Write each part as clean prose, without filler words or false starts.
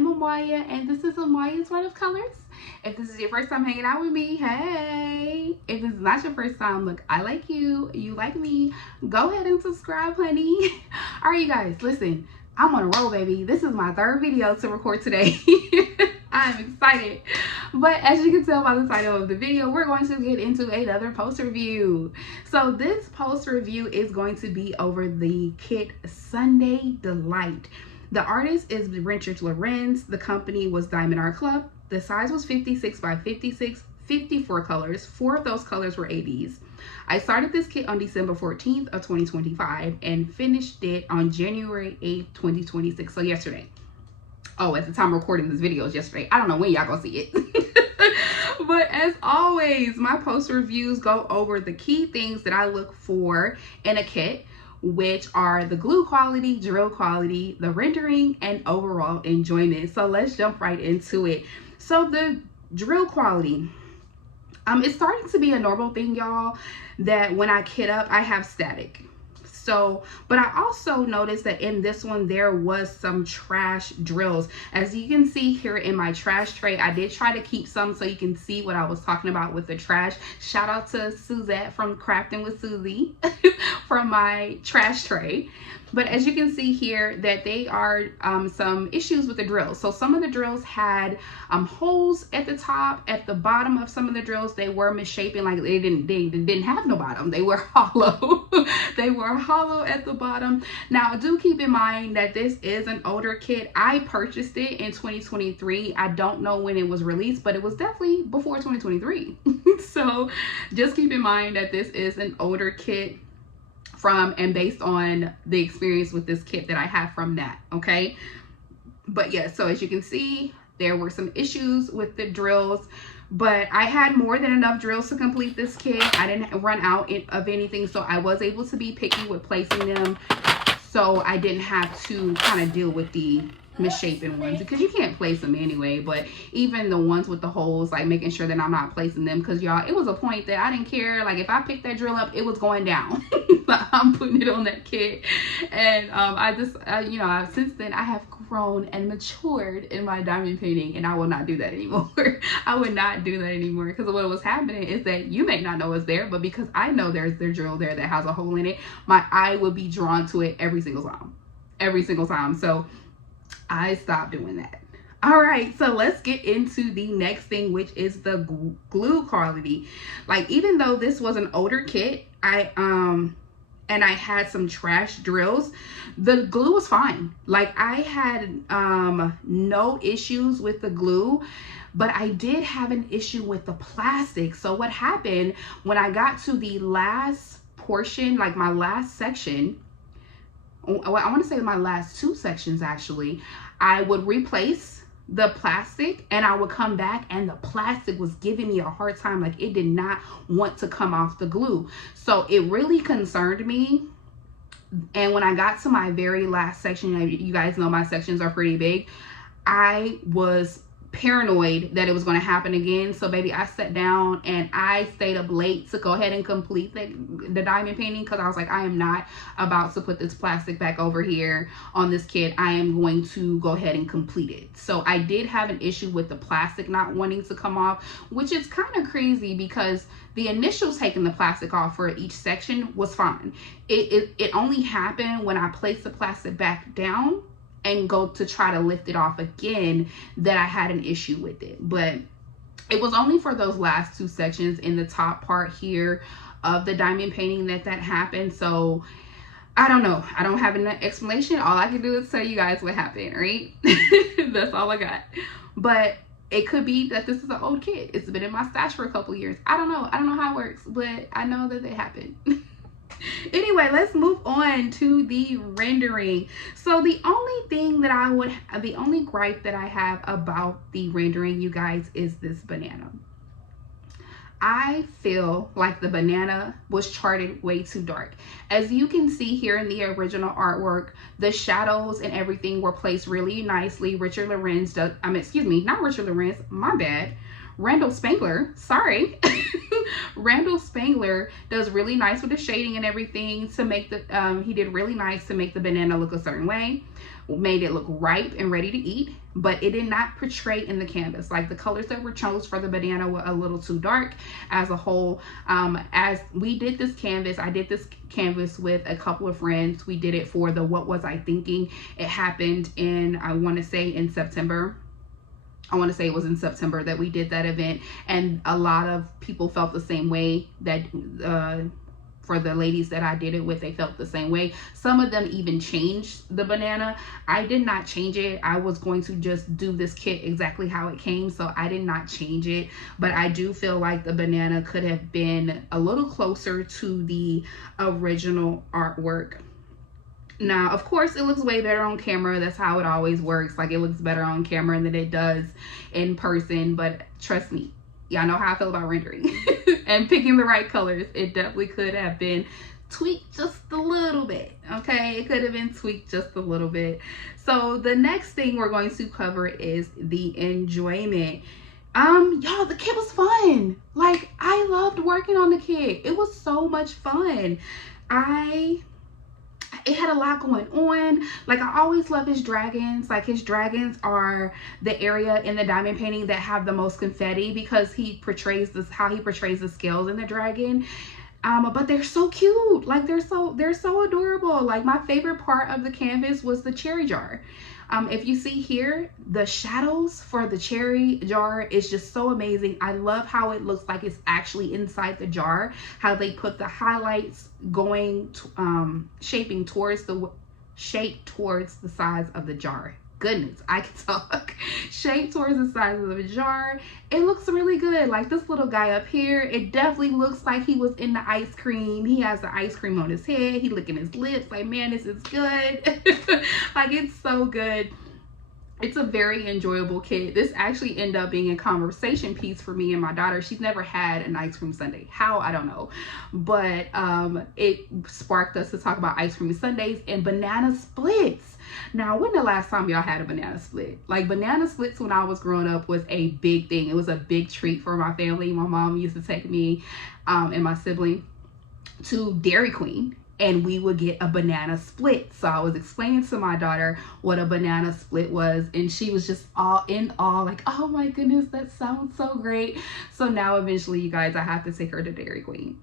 am Amaya, and this is Amaya's World of Colors. If this is your first time hanging out with me, hey. If this is not your first time, look, I like you, you like me. Go ahead and subscribe, honey. All right, you guys, listen. I'm on a roll, baby. This is my third video to record today. I'm excited. But as you can tell by the title of the video, we're going to get into another post review. So this post review is going to be over the kit Sunday Delight. The artist is Richard Lorenz. The company was Diamond Art Club. The size was 56 by 56, 54 colors. 4 of those colors were ABs. I started this kit on December 14th of 2025 and finished it on January 8th, 2026. So yesterday. Oh, at the time of recording this video is yesterday. I don't know when y'all gonna see it. But as always, my post reviews go over the key things that I look for in a kit, which are the glue quality, drill quality, the rendering, and overall enjoyment. So let's jump right into it. So the drill quality, it's starting to be a normal thing, y'all, that when I kit up, I have static. So, but I also noticed that in this one, there was some trash drills. As you can see here in my trash tray, I did try to keep some so you can see what I was talking about with the trash. Shout out to Suzette from Crafting with Susie from my trash tray. But as you can see here, that they are some issues with the drills. So some of the drills had holes at the top. At the bottom of some of the drills, they were misshapen, like they didn't have no bottom. They were hollow. They were hollow at the bottom. Now, do keep in mind that this is an older kit. I purchased it in 2023. I don't know when it was released, but it was definitely before 2023. So just keep in mind that this is an older kit from and based on the experience with this kit that I have from that, okay? But yeah, so as you can see, there were some issues with the drills, but I had more than enough drills to complete this kit. I didn't run out of anything, so I was able to be picky with placing them, so I didn't have to kind of deal with the misshapen ones, because you can't place them anyway. But even the ones with the holes, like making sure that I'm not placing them, because y'all, it was a point that I didn't care. Like if I picked that drill up, it was going down. But I'm putting it on that kit, and you know, since then I have grown and matured in my diamond painting, and I will not do that anymore. I would not do that anymore, because what was happening is that you may not know it's there, but because I know there's the drill there that has a hole in it, my eye would be drawn to it every single time. So I stopped doing that. All right, so let's get into the next thing, which is the glue quality. Like, even though this was an older kit, I had some trash drills, the glue was fine. Like, I had no issues with the glue, but I did have an issue with the plastic. So what happened when I got to the last portion, like my last section, I want to say my last 2 sections actually, I would replace the plastic and I would come back and the plastic was giving me a hard time. Like, it did not want to come off the glue. So it really concerned me. And when I got to my very last section, you guys know my sections are pretty big, I was paranoid that it was going to happen again. So baby, I sat down and I stayed up late to go ahead and complete the diamond painting, because I was like, I am not about to put this plastic back over here on this kit. I am going to go ahead and complete it. So I did have an issue with the plastic not wanting to come off, which is kind of crazy, because the initial taking the plastic off for each section was fine. It only happened when I placed the plastic back down and go to try to lift it off again that I had an issue with it. But it was only for those last 2 sections in the top part here of the diamond painting that happened. So I don't know, I don't have an explanation. All I can do is tell you guys what happened, right? That's all I got. But it could be that this is an old kit. It's been in my stash for a couple years. I don't know how it works, but I know that they happen. Anyway, let's move on to the rendering. So the only gripe that I have about the rendering, you guys, is this banana. I feel like the banana was charted way too dark. As you can see here in the original artwork, the shadows and everything were placed really nicely. Randall Spangler, sorry. Randall Spangler does really nice with the shading and everything to make the, he did really nice to make the banana look a certain way. made it look ripe and ready to eat, but it did not portray in the canvas. Like the colors that were chose for the banana were a little too dark as a whole. As we did this canvas, I did this canvas with a couple of friends. We did it for the What Was I Thinking? It happened in, I want to say in September. I want to say it was in September that we did that event, and a lot of people felt the same way. That for the ladies that I did it with, they felt the same way. Some of them even changed the banana. I did not change it. I was going to just do this kit exactly how it came, so I did not change it. But I do feel like the banana could have been a little closer to the original artwork. Now, of course, it looks way better on camera. That's how it always works. Like, it looks better on camera than it does in person. But trust me, y'all know how I feel about rendering and picking the right colors. It definitely could have been tweaked just a little bit. Okay, it could have been tweaked just a little bit. So the next thing we're going to cover is the enjoyment. Y'all, the kit was fun. Like, I loved working on the kit. It was so much fun. It had a lot going on. Like, I always love his dragons. Like, his dragons are the area in the diamond painting that have the most confetti, because he portrays this, how he portrays the scales in the dragon. But they're so cute. Like, they're so adorable. Like, my favorite part of the canvas was the cherry jar. If you see here, the shadows for the cherry jar is just so amazing. I love how it looks like it's actually inside the jar, how they put the highlights going to, shaping towards the shape towards the size of the jar. Goodness, I can talk. Shape towards the size of the jar. It looks really good. Like, this little guy up here, it definitely looks like he was in the ice cream. He has the ice cream on his head. He licking his lips. Like, man, this is good. Like, it's so good. It's a very enjoyable kit. This actually ended up being a conversation piece for me and my daughter. She's never had an ice cream sundae. How? I don't know. But it sparked us to talk about ice cream sundaes and banana splits. Now, when the last time y'all had a banana split? Like, banana splits when I was growing up was a big thing. It was a big treat for my family. My mom used to take me and my sibling to Dairy Queen, and we would get a banana split. So I was explaining to my daughter what a banana split was, and she was just all in awe, like, oh my goodness, that sounds so great. So now eventually, you guys, I have to take her to Dairy Queen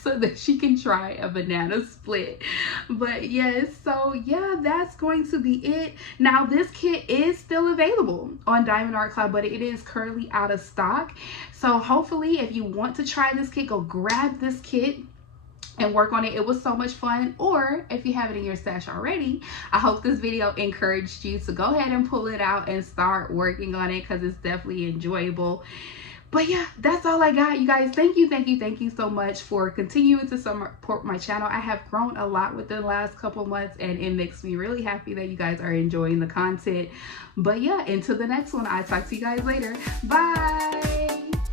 so that she can try a banana split. But yes, so yeah, that's going to be it. Now, this kit is still available on Diamond Art Cloud, but it is currently out of stock. So hopefully, if you want to try this kit, go grab this kit and work on it. It was so much fun. Or if you have it in your stash already, I hope this video encouraged you to go ahead and pull it out and start working on it, because it's definitely enjoyable. But yeah, that's all I got, you guys. Thank you so much for continuing to support my channel. I have grown a lot within the last couple months, and it makes me really happy that you guys are enjoying the content. But yeah, until the next one, I'll talk to you guys later. Bye.